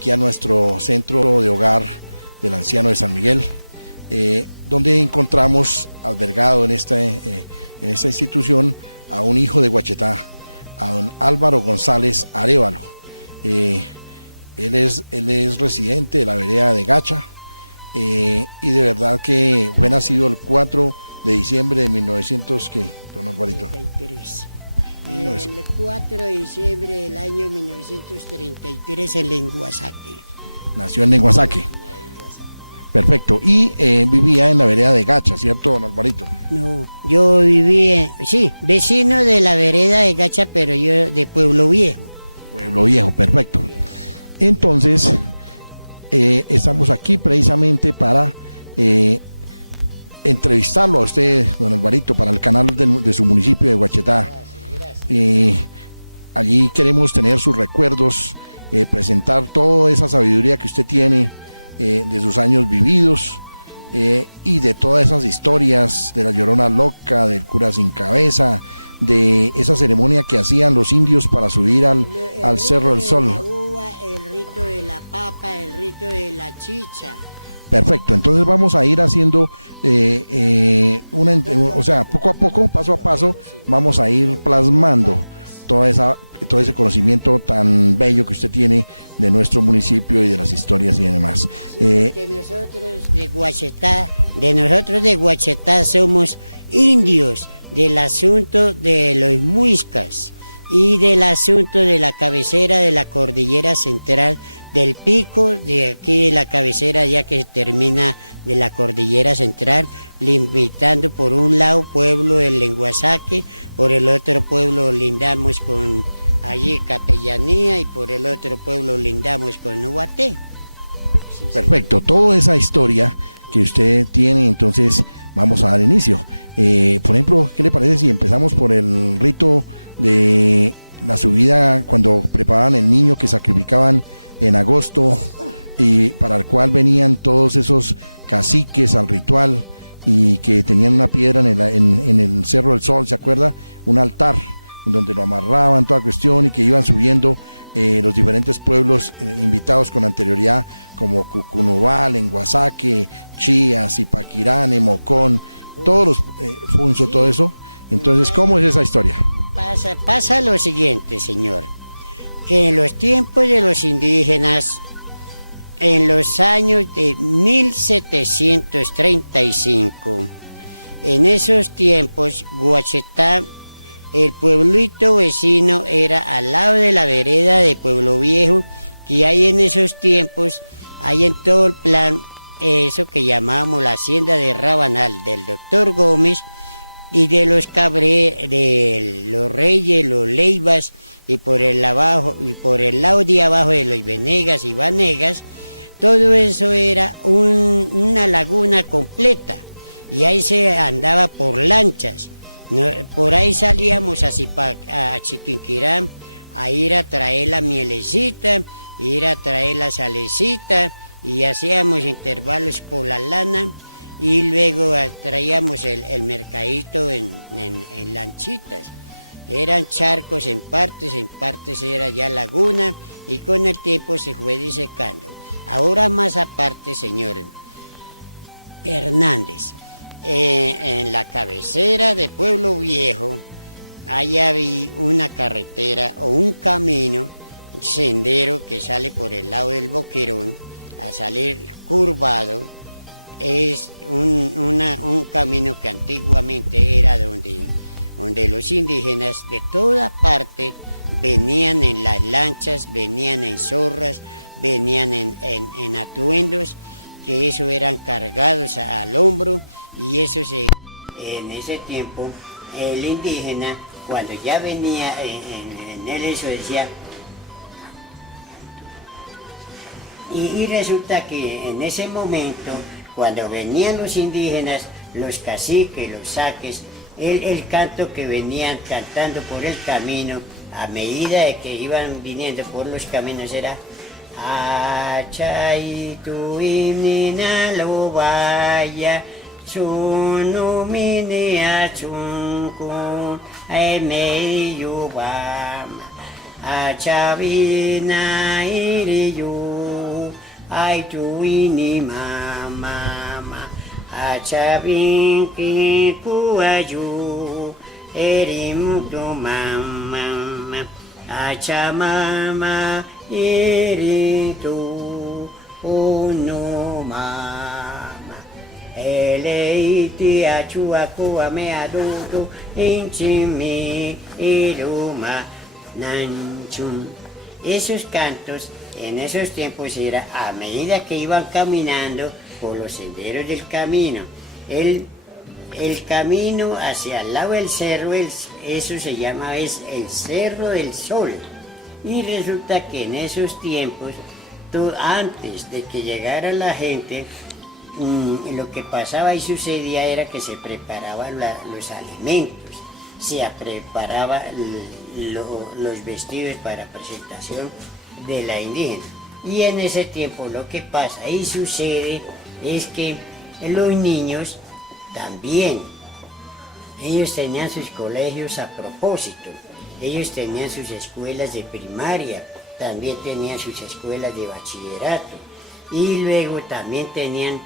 aquí a nuestro centro de hogar del anciano de San Miguel, donde encontramos albergado en esta institución a un hijo de Guachetá, a don Álvaro González Arévalo. Él es residente de la vereda de Gacha, y de verdad que fue nacido el 4 de diciembre de 1900, ¿qué, don Alvarito? 33. El 4 de diciembre del año 1933 en Lenguasaque. Nació en Lenguasaque. Perfecto. Y vivía en la vereda de Gacha, ¿cierto, don Alvarito? No, yo vivía, sí, vecino de la vereda de Gacha, pero yo de Pueblo Viejo. Pueblo Viejo, perfecto. Entonces, estamos aquí precisamente para entrevistarlo a usted, don Alvarito, para el canal de su municipio de Guachetá. Allí queremos tener sus recuerdos, presentar toda esa sabiduría que usted tiene de sus años vividos, y de todas esas historias de la Llorona Loca, del cura sin cabeza, de esa ceremonia que hacían los indios para subir al Cerro del Sol. La uva, el rito de la papa, el rito de la chicha. Perfecto, entonces vamos a ir haciendo o sea, poco a poco, paso a paso, vamos a ir plasmando todo ese conocimiento tan bello que usted tiene de nuestro municipio y de las historias y demás. Que nosotros de Guachetá somos indios del asunto de los muiscas y del asunto de la cabecera de la cordillera central, del pico de aquí de la cabecera ya que termina de la cordillera central, limitando por un lado pueblo del Lenguasaque, por el otro pueblo lindamos con allí Capellanía y por el otro pueblo lindamos con Ubaté. Sí, perfecto, toda esa historia que usted tiene, entonces vamos a dar inicio. Por ejemplo, ¿qué le parece si empezamos por el rito de la subida cuando preparaban el niño que sacrificaban en agosto, y para el cual venían todos esos caciques al ritual y que tenían una piedra en el Cerro del Sol, ¿se acuerda? Un altar en donde lo amarraban, toda cuestión, y que iban subiendo los diferentes pueblos invitados con anterioridad, como Cucunubá, Lenguasaque, Chías, Zipaquirá, Nemocón, todos los Funzo, todo eso. Entonces, ¿cómo es esa historia? Pasa lo siguiente, señor, que en los tiempos de los indígenas, en los años de 1735, en esos tiempos, Guachetá, el pueblito vecino, era al lado de la vereda de Pueblo Viejo, que hay en esos tiempos, hay en todo el plan, eso que llamábamos la hacienda de Rabanal, del doctor Gómez, y de los Cabré, de los Reyes, los Leivas, y por el lado de abajo de los Venegas y Vanegas, todo eso era una laguna completa, y ahí se andaba por lanchas. Por ahí salíamos a Chiquinquirá a ir a traer la mielecita, ir a traer la salecita, y hacíamos intervalos por la lana, y luego traíamos el mercadito en lanchitas. Eran charcos en partes era ya laguna, y con el tiempo se fue disecando. Ahora más aparte, señor Hernández, en la cabecera de Pueblo Viejo, allá vi una carretera o un camino, sendero que sale por el lado del Boquerón, a salir curvado. Es un camino que antiguamente era donde los indígenas de toda parte venían en las lanchas, venían en zorras, venían en atuendos, que eso eran cargados al hombro, y eso en ese tiempo el indígena, cuando ya venía en él, eso decía. Y resulta que en ese momento, cuando venían los indígenas, los caciques, los saques, el canto que venían cantando por el camino, a medida de que iban viniendo por los caminos, era Achaitu imnina lo vaya, chunu mini achunkun, emeyubama. achabina iriyu, ay tuini mama, achabin ki kuaju, erimuto mama, achamama iritu, uno mama. Eleiti achuakua me adudu, inchimi iruma nanchum. Esos cantos en esos tiempos era a medida que iban caminando por los senderos del camino. El camino hacia el lado del cerro, eso se llama el Cerro del Sol. Y resulta que en esos tiempos, antes de que llegara la gente, lo que pasaba y sucedía era que se preparaban los alimentos, se preparaba los vestidos para presentación de la indígena. Y en ese tiempo lo que pasa y sucede es que los niños también, ellos tenían sus colegios a propósito, ellos tenían sus escuelas de primaria, también tenían sus escuelas de bachillerato y luego también tenían,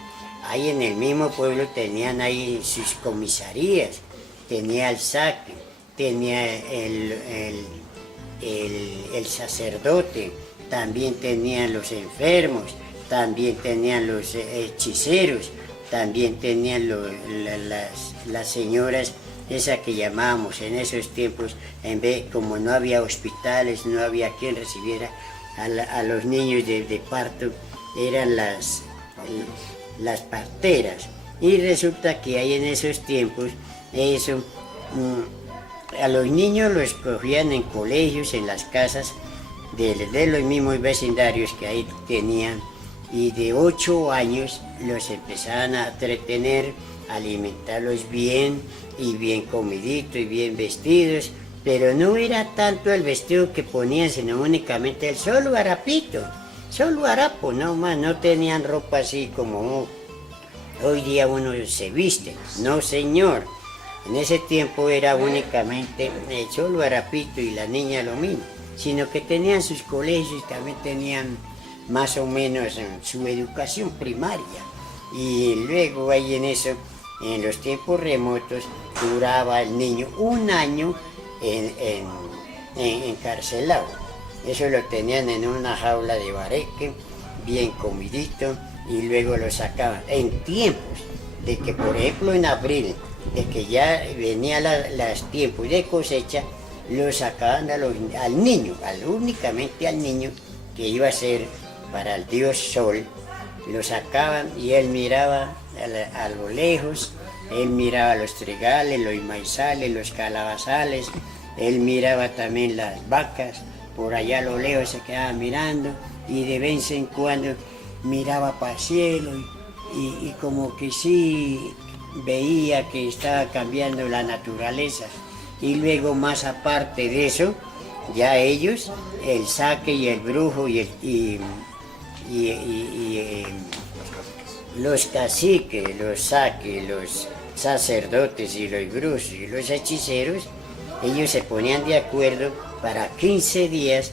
ahí en el mismo pueblo tenían ahí sus comisarías, tenía el SAC, tenía el sacerdote, también tenían los enfermos, también tenían los hechiceros, también tenían las señoras, esas que llamábamos en esos tiempos, como no había hospitales, no había quien recibiera a los niños de parto, eran las parteras. Y resulta que ahí en esos tiempos, a los niños los cogían en colegios, en las casas de los mismos vecindarios que ahí tenían, y de 8 años los empezaban a entretener, a alimentarlos bien, y bien comiditos, y bien vestidos, pero no era tanto el vestido que ponían, sino únicamente el solo harapito, solo harapo, no más, no tenían ropa así como hoy día uno se viste, no señor. En ese tiempo era únicamente el solo harapito y la niña lo mismo, sino que tenían sus colegios y también tenían más o menos su educación primaria. Y luego ahí en eso, en los tiempos remotos, duraba el niño 1 año encarcelado. Eso lo tenían en una jaula de bareque, bien comidito, y luego lo sacaban. En tiempos de que, por ejemplo, en abril, de que ya venía los tiempos de cosecha, lo sacaban al niño, únicamente al niño, que iba a ser para el dios Sol, lo sacaban y él miraba a lo lejos, él miraba los trigales, los maizales, los calabazales, él miraba también las vacas, por allá a lo lejos se quedaba mirando y de vez en cuando miraba para el cielo y como que sí veía que estaba cambiando la naturaleza. Y luego más aparte de eso, ya ellos, el saque y el brujo los caciques, los saques, los sacerdotes y los brujos y los hechiceros, ellos se ponían de acuerdo para 15 días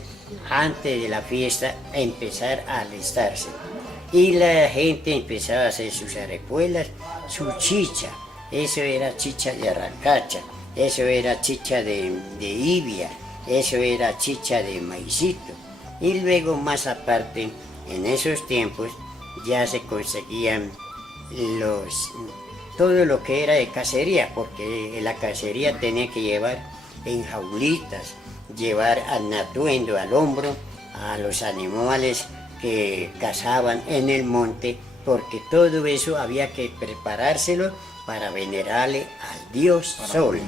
antes de la fiesta empezar a alistarse. Y la gente empezaba a hacer sus arepuelas, su chicha, eso era chicha de arracacha, eso era chicha de ibia, eso era chicha de maicito. Y luego más aparte, en esos tiempos ya se conseguían todo lo que era de cacería, porque la cacería tenía que llevar en jaulitas, llevar al atuendo al hombro a los animales que cazaban en el monte, porque todo eso había que preparárselo para venerarle al dios Sol.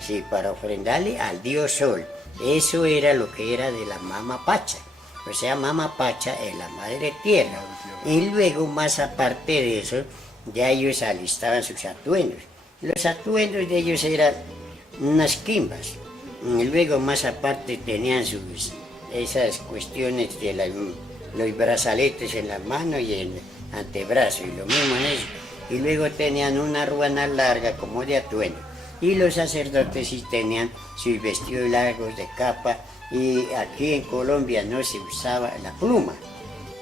Sí, para ofrendarle al dios Sol. Eso era lo que era de la Mama Pacha. O sea, Mama Pacha es la madre tierra. Y luego, más aparte de eso, ya ellos alistaban sus atuendos. Los atuendos de ellos eran unas quimbas. Y luego, más aparte, tenían esas cuestiones de los brazaletes en la mano y en el antebrazo, y lo mismo en eso. Y luego tenían una ruana larga como de atuendo. y los sacerdotes sí tenían sus vestidos largos de capa, y aquí en Colombia no se usaba la pluma,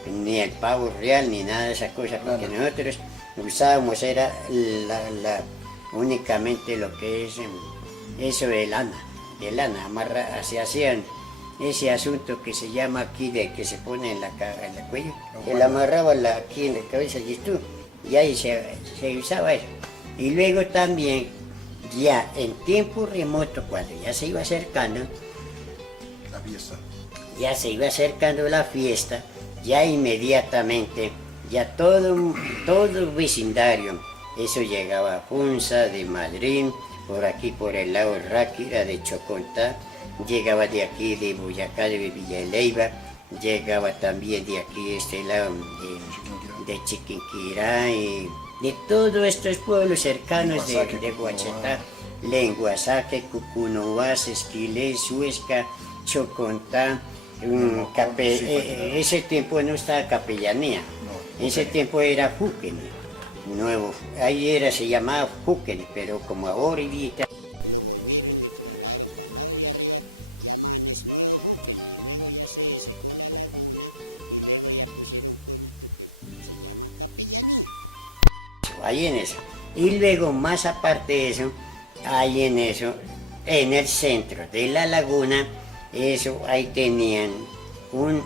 ni el pavo real, ni nada de esas cosas, porque nosotros usábamos era únicamente lo que es eso de lana, se hacían ese asunto que se llama aquí, de que se pone en el cuello, él amarraba aquí en la cabeza y ahí se usaba eso. Y luego también, ya en tiempo remoto, cuando ya se iba acercando la fiesta, ya se iba acercando la fiesta, ya inmediatamente, ya todo vecindario, eso llegaba a Funza, de Madrid, por aquí por el lado Ráquira, de Chocontá, llegaba de aquí de Boyacá, de Villa de Leyva, llegaba también de aquí este lado de Chiquinquirá, y de todos estos pueblos cercanos de Guachetá, Lenguasaque, Cucunoás, Esquilés, Suesca, Chocontá, ese tiempo no estaba capellanía, ese tiempo era Fúquene, nuevo, ahí se llamaba Fúquene, pero como ahorita lo volvieron, le trasladaron para el lado de arriba, llaman es Nuevo Fúquene, y luego ya se secó la laguna, y luego ya pusieron un pueblito que se llama Capellanía, ahí en eso. Y luego más aparte de eso, ahí en eso, en el centro de la laguna, eso ahí tenían un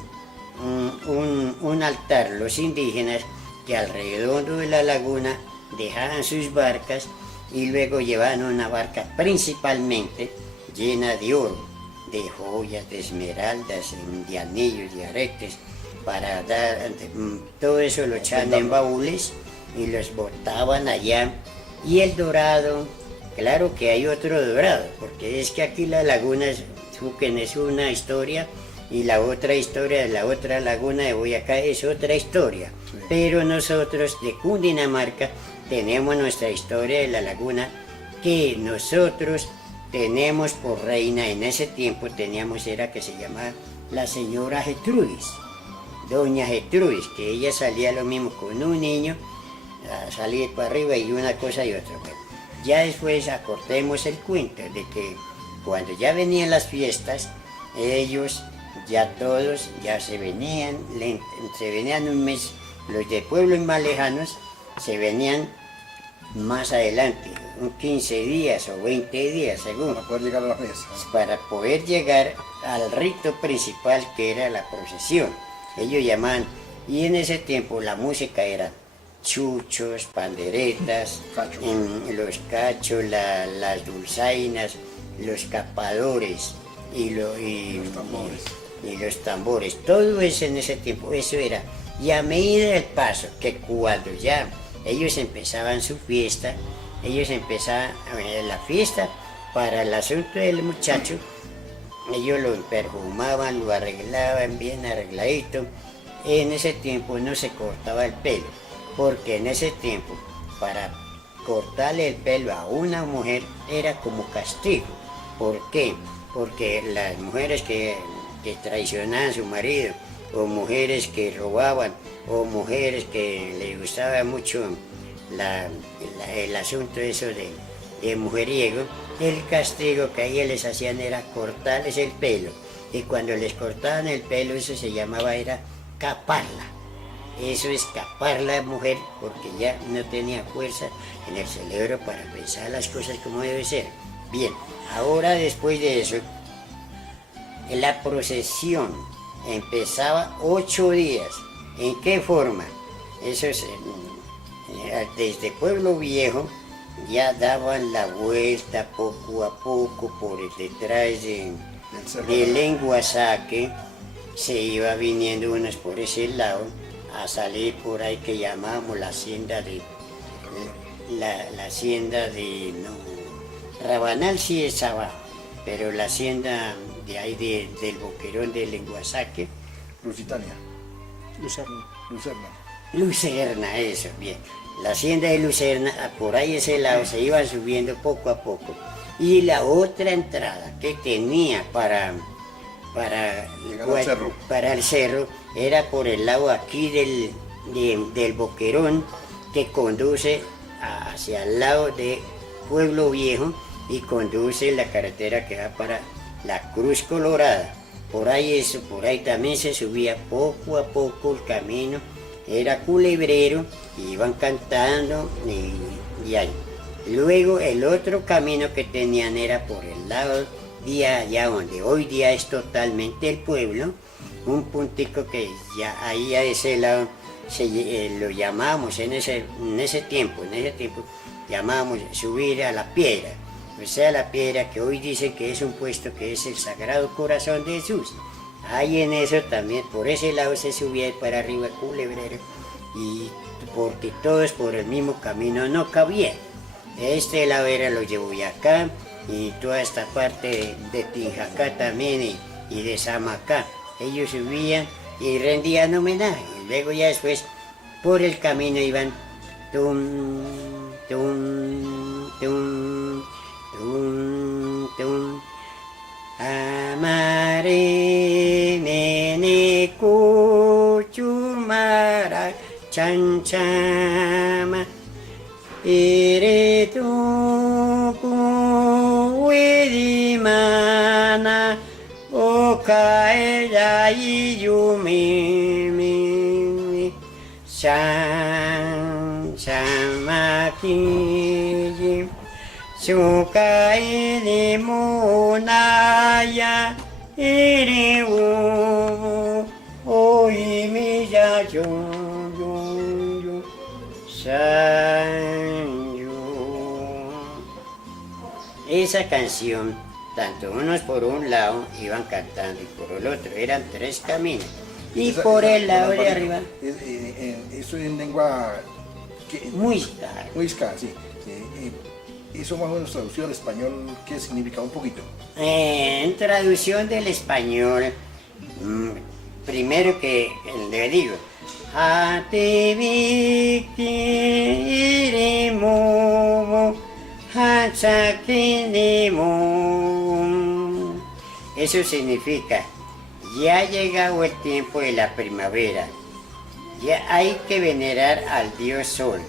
altar los indígenas, que alrededor de la laguna dejaban sus barcas y luego llevaban una barca principalmente llena de oro, de joyas, de esmeraldas, de anillos, de aretes, para dar, todo eso lo echaban en baúles y los botaban allá. Y el dorado, claro que hay otro dorado, porque es que aquí la laguna Fuquén es una historia, y la otra historia de la otra laguna de Boyacá es otra historia. Sí. Pero nosotros de Cundinamarca tenemos nuestra historia de la laguna, que nosotros tenemos por reina, en ese tiempo teníamos, era que se llamaba la señora Getrudis, doña Getrudis, que ella salía lo mismo con un niño, a salir para arriba y una cosa y otra. Bueno, ya después acortemos el cuento de que cuando ya venían las fiestas, ellos ya todos ya se venían un mes, los de pueblos más lejanos se venían más adelante, 15 días o 20 días según. Para poder llegar a la fiesta. Para poder llegar al rito principal, que era la procesión. Ellos llamaban, y en ese tiempo la música era chuchos, panderetas, los cachos, las dulzainas, los capadores y los tambores, todo eso en ese tiempo, eso era. Y a medida del paso, que cuando ya ellos empezaban su fiesta, la fiesta para el asunto del muchacho, ellos lo perfumaban, lo arreglaban bien arregladito. En ese tiempo no se cortaba el pelo, porque en ese tiempo para cortarle el pelo a una mujer era como castigo. ¿Por qué? Porque las mujeres que traicionaban a su marido, o mujeres que robaban, o mujeres que les gustaba mucho el asunto eso de mujeriego, el castigo que a ellos les hacían era cortarles el pelo. Y cuando les cortaban el pelo, eso se llamaba, era caparla. Eso es capar la mujer, porque ya no tenía fuerza en el cerebro para pensar las cosas como debe ser. Bien, ahora después de eso, la procesión empezaba 8 días. ¿En qué forma? Eso es, desde Pueblo Viejo ya daban la vuelta poco a poco por detrás de Lenguasaque, se iba viniendo unos por ese lado a salir por ahí que llamábamos la hacienda de la hacienda de Rabanal, sí es abajo, pero la hacienda de ahí del Boquerón de Lenguasaque, Lusitania, Lucerna, eso, bien. La hacienda de Lucerna, por ahí ese lado se iba subiendo poco a poco. Y la otra entrada que tenía para el cerro era por el lado aquí del Boquerón, que conduce hacia el lado de Pueblo Viejo, y conduce la carretera que va para la Cruz Colorada. Por ahí también se subía poco a poco el camino, era culebrero, iban cantando y ahí. Luego el otro camino que tenían era por el lado de allá donde hoy día es totalmente el pueblo, un puntico que ya ahí a ese lado lo llamábamos en ese tiempo llamábamos subir a la piedra. O sea, la piedra que hoy dicen que es un puesto que es el Sagrado Corazón de Jesús. Ahí en eso también, por ese lado se subía para arriba culebrero, y porque todos por el mismo camino no cabían. Este lado era lo de Boyacá y toda esta parte de Tinjacá también y de Samacá. Ellos subían y rendían homenaje. Y luego ya después por el camino iban tum, tum, tum, tum, tum. Amare nene kuchumara chanchama ere tu kuedimana okaera yumi san samaki sukai ni munaya iri oi mi ya esa canción, tanto unos por un lado iban cantando y por el otro, eran 3 caminos. Y por el lado de arriba. Eso en lengua. Muisca. Muisca, sí. Eso más o menos traducido al español, ¿qué significa? Un poquito. En traducción del español, primero que le digo, eso significa, ya ha llegado el tiempo de la primavera, ya hay que venerar al Dios Sol,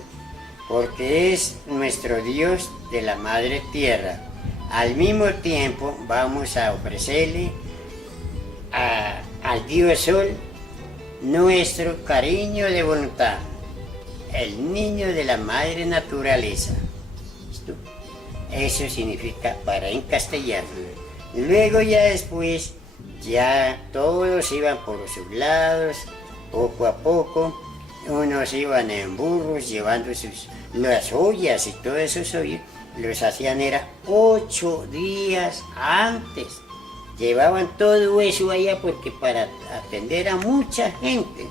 porque es nuestro Dios de la Madre Tierra. Al mismo tiempo vamos a ofrecerle al Dios Sol nuestro cariño de voluntad, el niño de la Madre Naturaleza. Eso significa para en castellano. Luego ya después, ya todos iban por sus lados, poco a poco, unos iban en burros llevando las ollas y todo eso, los hacían era 8 días antes. Llevaban todo eso allá porque para atender a mucha gente.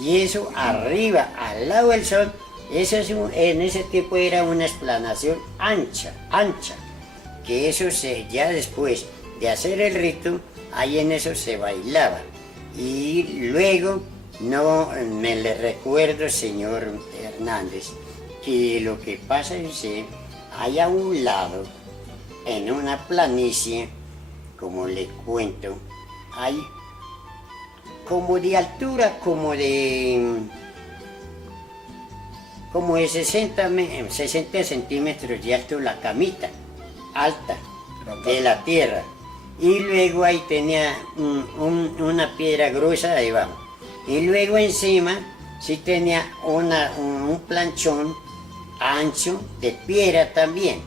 Y eso arriba, al lado del sol, eso en ese tiempo era una explanación ancha, que eso ya después de hacer el rito, ahí en eso se bailaba. Y luego, no me le recuerdo, señor Hernández, que lo que pasa es que hay a un lado, en una planicie, como le cuento, hay como de altura, como de 60 centímetros de alto la camita, alta, de la tierra. Y luego ahí tenía una piedra gruesa debajo. Y luego encima sí tenía un planchón ancho de piedra también.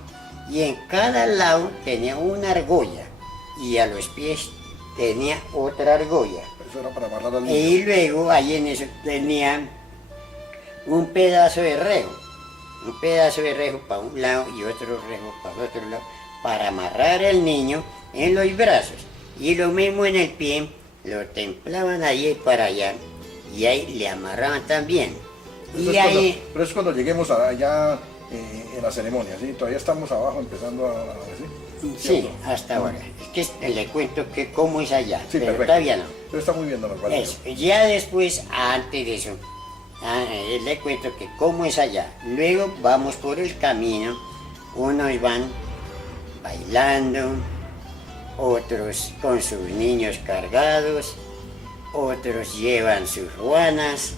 Y en cada lado tenía una argolla. Y a los pies tenía otra argolla. Eso era para amarrar al niño. Y luego ahí en eso tenía un pedazo de rejo. Un pedazo de rejo para un lado y otro rejo para el otro lado. Para amarrar al niño en los brazos. Y lo mismo en el pie, lo templaban ahí para allá. Y ahí le amarraban también. Pero es cuando lleguemos allá en la ceremonia, ¿sí? Todavía estamos abajo empezando ¿sí? Sí, hasta ahora. Es que le cuento que cómo es allá, sí, pero perfecto. todavía no. Pero está muy bien, don Osvaldo. Eso. Ya después, antes de eso, le cuento que cómo es allá. Luego vamos por el camino, unos van bailando, otros con sus niños cargados, otros llevan sus ruanas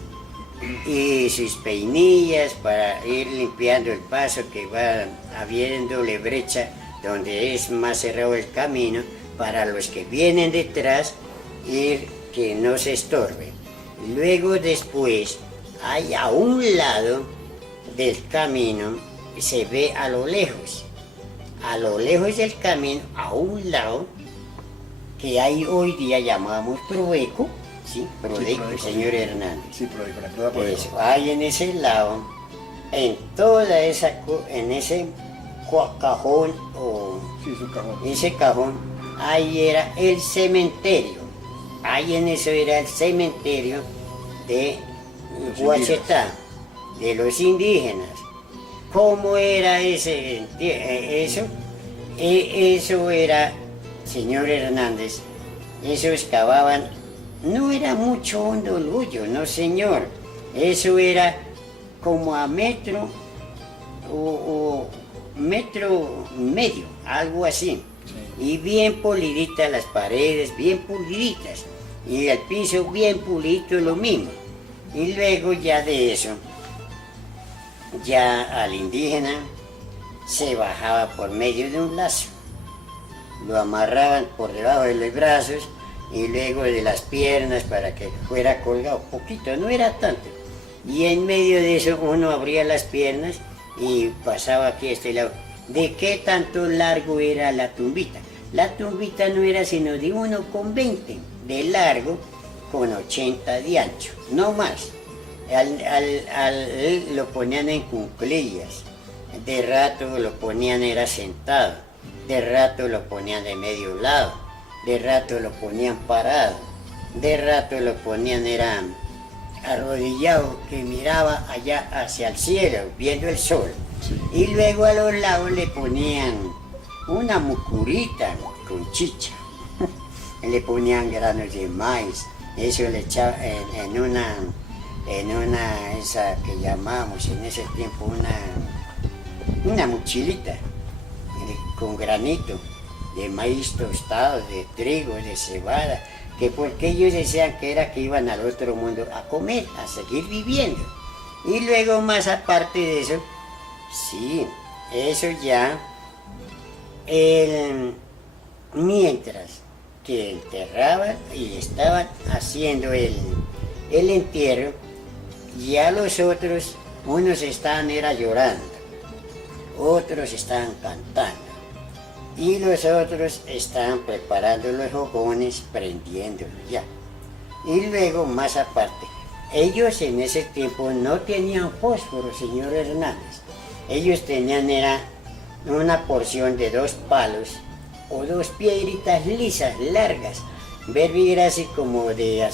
y sus peinillas para ir limpiando el paso que va habiéndole brecha donde es más cerrado el camino, para los que vienen detrás, ir que no se estorbe. Luego después, hay a un lado del camino, se ve a lo lejos del camino, a un lado, que hay hoy día llamamos Prodeco, ¿sí? Prodeco, Prodeco, señor sí. Hernández. Sí, Prodeco, la empresa Prodeco. Eso, hay en ese lado, en toda esa, en ese cajón, o Sí, su cajón. ese cajón, ahí era el cementerio. Ahí en eso era el cementerio de Los Guachetá, de los indígenas. ¿Cómo era eso? Eso era, señor Hernández, eso excavaban, no era mucho hondo el hoyo, no señor. Eso era como a metro o metro medio, algo así. Sí. Y bien puliditas las paredes, bien puliditas. Y el piso bien pulito, lo mismo. Y luego ya de eso, ya al indígena se bajaba por medio de un lazo. Lo amarraban por debajo de los brazos y luego de las piernas para que fuera colgado poquito, no era tanto. Y en medio de eso uno abría las piernas y pasaba aquí a este lado. ¿De qué tanto largo era la tumbita? La tumbita no era sino de 1,20 de largo con 80 de ancho, no más. Lo ponían en cuclillas, de rato lo ponían era sentado, de rato lo ponían de medio lado, de rato lo ponían parado, de rato lo ponían era arrodillado, que miraba allá hacia el cielo, viendo el sol. Sí. Y luego a los lados le ponían una mucurita con chicha, le ponían granos de maíz, eso le echaban en una, esa que llamábamos en ese tiempo una mochilita con granito de maíz tostado, de trigo, de cebada, que porque ellos decían que era que iban al otro mundo a comer, a seguir viviendo. Y luego más aparte de eso, sí, eso ya, mientras que enterraban y estaban haciendo el entierro, ya los otros, unos estaban era llorando, otros estaban cantando, y los otros estaban preparando los fogones, prendiéndolos ya. Y luego, más aparte, ellos en ese tiempo no tenían fósforo, señor Hernández. Ellos tenían era una porción de 2 palos o 2 piedritas lisas, largas, verbiera así como de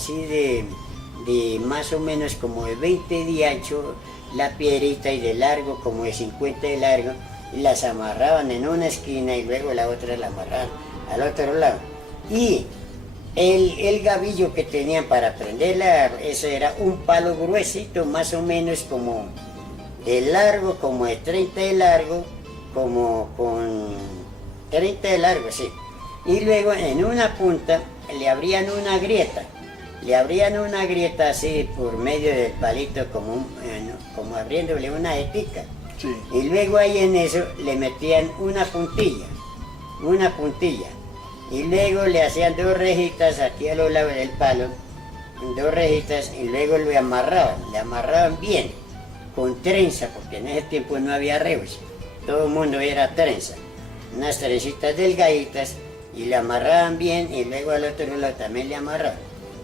más o menos como de 20 de ancho la piedrita y de largo como de 50 de largo, y las amarraban en una esquina y luego la otra la amarraban al otro lado. Y el gavillo que tenían para prenderla, eso era un palo gruesito, más o menos como de largo, como de 30 de largo, como con 30 de largo, sí. Y luego en una punta le abrían una grieta así por medio del palito, como abriéndole una epica. Sí. Y luego ahí en eso le metían una puntilla. Y luego le hacían 2 rejitas aquí a los lados del palo, 2 rejitas, y luego le amarraban bien, con trenza, porque en ese tiempo no había reos, todo el mundo era trenza, unas trencitas delgaditas, y le amarraban bien, y luego al otro lado también le amarraban.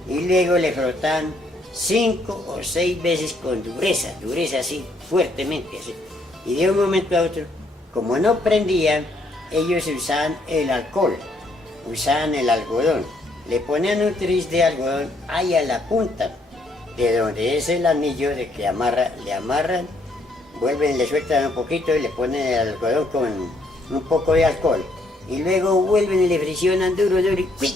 Y luego le frotaban 5 o 6 veces con dureza así, fuertemente así. Y de un momento a otro, como no prendían, ellos usaban el alcohol, usaban el algodón. Le ponían un tris de algodón ahí a la punta, de donde es el anillo de que le amarran, vuelven, le sueltan un poquito y le ponen el algodón con un poco de alcohol. Y luego vuelven y le friccionan duro y ¡pi!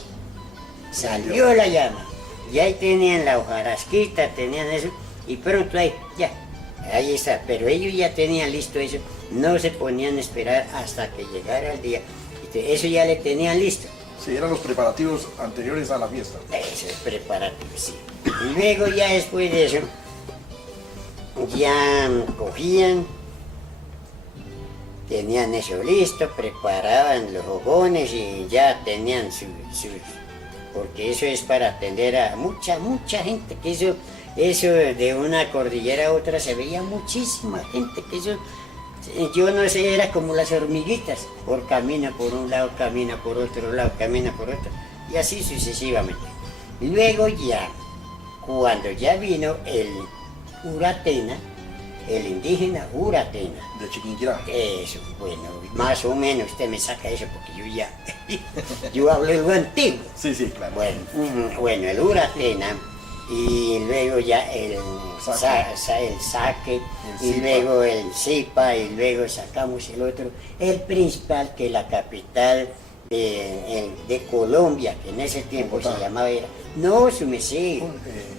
Salió la llama. Y ahí tenían la hojarasquita, tenían eso, y pronto ahí está. Pero ellos ya tenían listo eso, no se ponían a esperar hasta que llegara el día. Eso ya le tenían listo. Sí, eran los preparativos anteriores a la fiesta. Eso es preparativo, sí. Y luego ya después de eso, tenían eso listo, preparaban los fogones y ya tenían porque eso es para atender a mucha gente, que eso de una cordillera a otra se veía muchísima gente, que eso, yo no sé, era como las hormiguitas, camina por un lado, camina por otro lado, camina por otro, y así sucesivamente. Y luego ya, cuando ya vino el Uratena, el indígena Uratena. De Chiquinquirá. Eso, bueno, más o menos usted me saca eso porque yo ya, yo hablo lo antiguo. Sí, sí, claro. Bueno, el Uratena, y luego ya el saque, y luego el Zipa, y luego sacamos el otro, el principal, que la capital de Colombia, que en ese tiempo Bogotá. Se llamaba, no, su merced,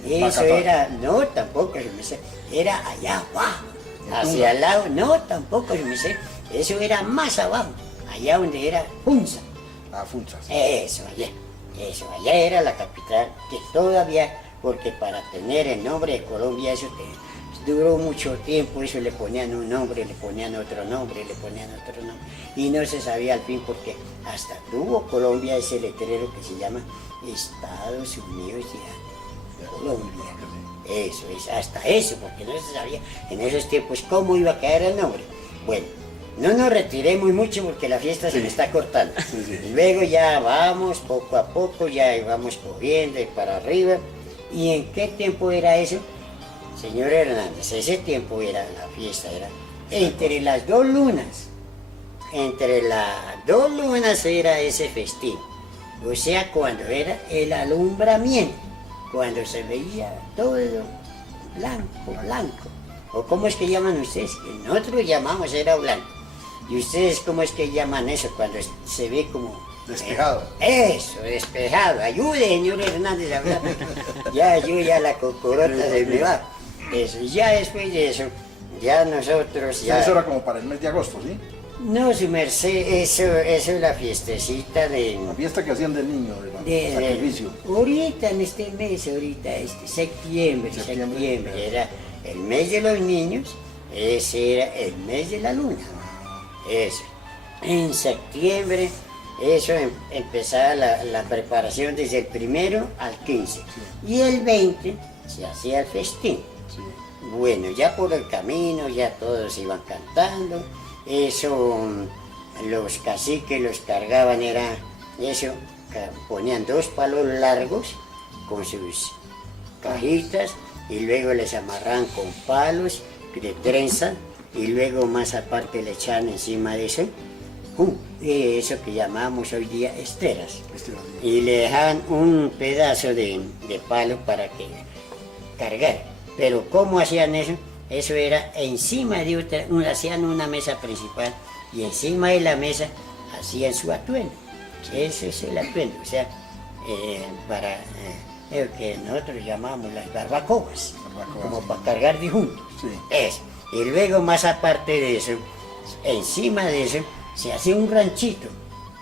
eso era, no, tampoco, su merced, era allá abajo, hacia el lado, no, tampoco, su merced, eso era más abajo, allá donde era Funza. Ah, Funza. Sí. Eso, allá era la capital, que todavía, porque para tener el nombre de Colombia, eso duró mucho tiempo, eso le ponían un nombre, le ponían otro nombre, le ponían otro nombre, y no se sabía al fin porque hasta tuvo Colombia ese letrero que se llama Estados Unidos de Colombia. Eso es, hasta eso, porque no se sabía en esos tiempos cómo iba a caer el nombre. Bueno, no nos retiremos mucho porque la fiesta se me está cortando. Sí. Y luego ya vamos poco a poco, ya vamos cogiendo y para arriba. ¿Y en qué tiempo era eso? Señor Hernández, ese tiempo era, la fiesta era entre las 2 lunas. Entre las 2 lunas era ese festín. O sea, cuando era el alumbramiento, cuando se veía todo blanco. ¿O cómo es que llaman ustedes? Nosotros llamamos era blanco. ¿Y ustedes cómo es que llaman eso cuando se ve como... despejado? Eso, despejado. Ayude, señor Hernández, a hablar. Ya la cocorota se me va. Eso, y ya después de eso, ya nosotros ya... Eso era como para el mes de agosto, ¿sí? No, su merced, eso es la fiestecita de... La fiesta que hacían del niño, de sacrificio. Ahorita, en este mes, septiembre, era el mes de los niños, ese era el mes de la luna. Eso. En septiembre, eso empezaba la preparación desde el 1 al 15. Sí. Y el 20 se hacía el festín. Sí. Bueno, ya por el camino, ya todos iban cantando. Eso, los caciques los cargaban, ponían 2 palos largos con sus cajitas y luego les amarraban con palos de trenza y luego más aparte le echaban encima de eso, eso que llamamos hoy día esteras. Y le dejaban un pedazo de palo para que cargara. Pero ¿cómo hacían eso? Eso era encima de hacían una mesa principal y encima de la mesa hacían su atuendo. Eso es el atuendo, o sea, para lo que nosotros llamamos las barbacoas, como para cargar disjuntos. Sí. Eso. Y luego más aparte de eso, encima de eso, se hacía un ranchito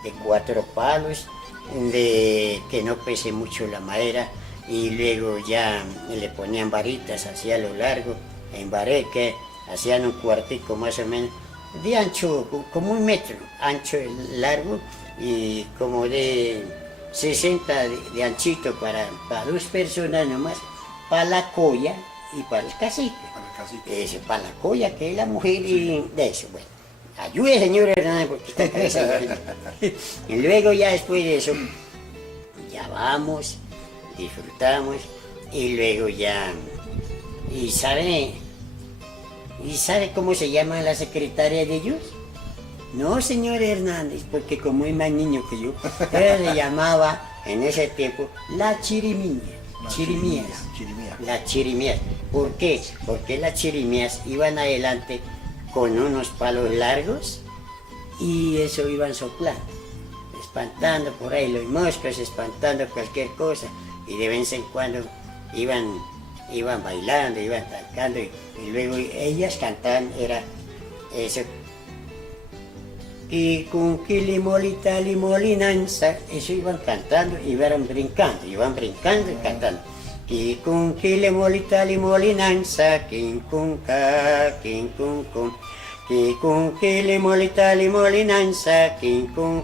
de 4 palos, que no pese mucho la madera, y luego ya le ponían varitas hacia lo largo, en bareque, hacían un cuartico más o menos, de ancho, como 1 metro, ancho largo, y como de 60 de anchito para 2 personas nomás, para la colla y para el cacique. Eso, para la colla, que es la mujer, y de eso, bueno. Ayude, señor Hernández, porque está cabeza. Y luego ya después de eso, ya vamos, disfrutamos, y luego ya... ¿Y sabe cómo se llama la secretaria de ellos? No, señor Hernández, porque como es más niño que yo, pero se llamaba en ese tiempo la chirimía. Las chirimías. ¿Por qué? Porque las chirimías iban adelante con unos palos largos y eso iban soplando, espantando por ahí los moscos, espantando cualquier cosa, y de vez en cuando iban bailando, iban tocando, y luego ellas cantaban, era eso. Y con que limolinanza, eso iban cantando, iban brincando y cantando. Y con que limolinanza, king kun ka, king kun kun. Kikun kili molita limolinanza, kinkun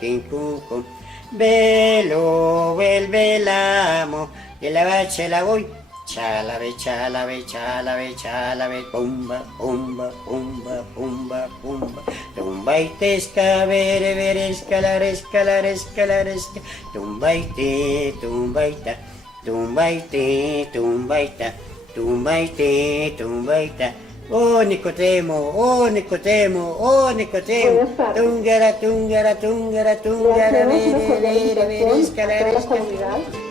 kinkun. Velo, velamo, que la bache la voy. Chalabe, chalabe, chalabe, chalabe, pumba, pumba, pumba, pumba, pumba. Tumbaitesca, vere, veresca, laresca, laresca, laresca. Tumbaite, tumbaita, tumbaite, tumbaita, tumbaite, tumbaita. Oh Nicotemo, oh Nicotemo, oh Nicotemo. Tungara, tungara, tungara, tungara, vere, vere, veresca, laresca.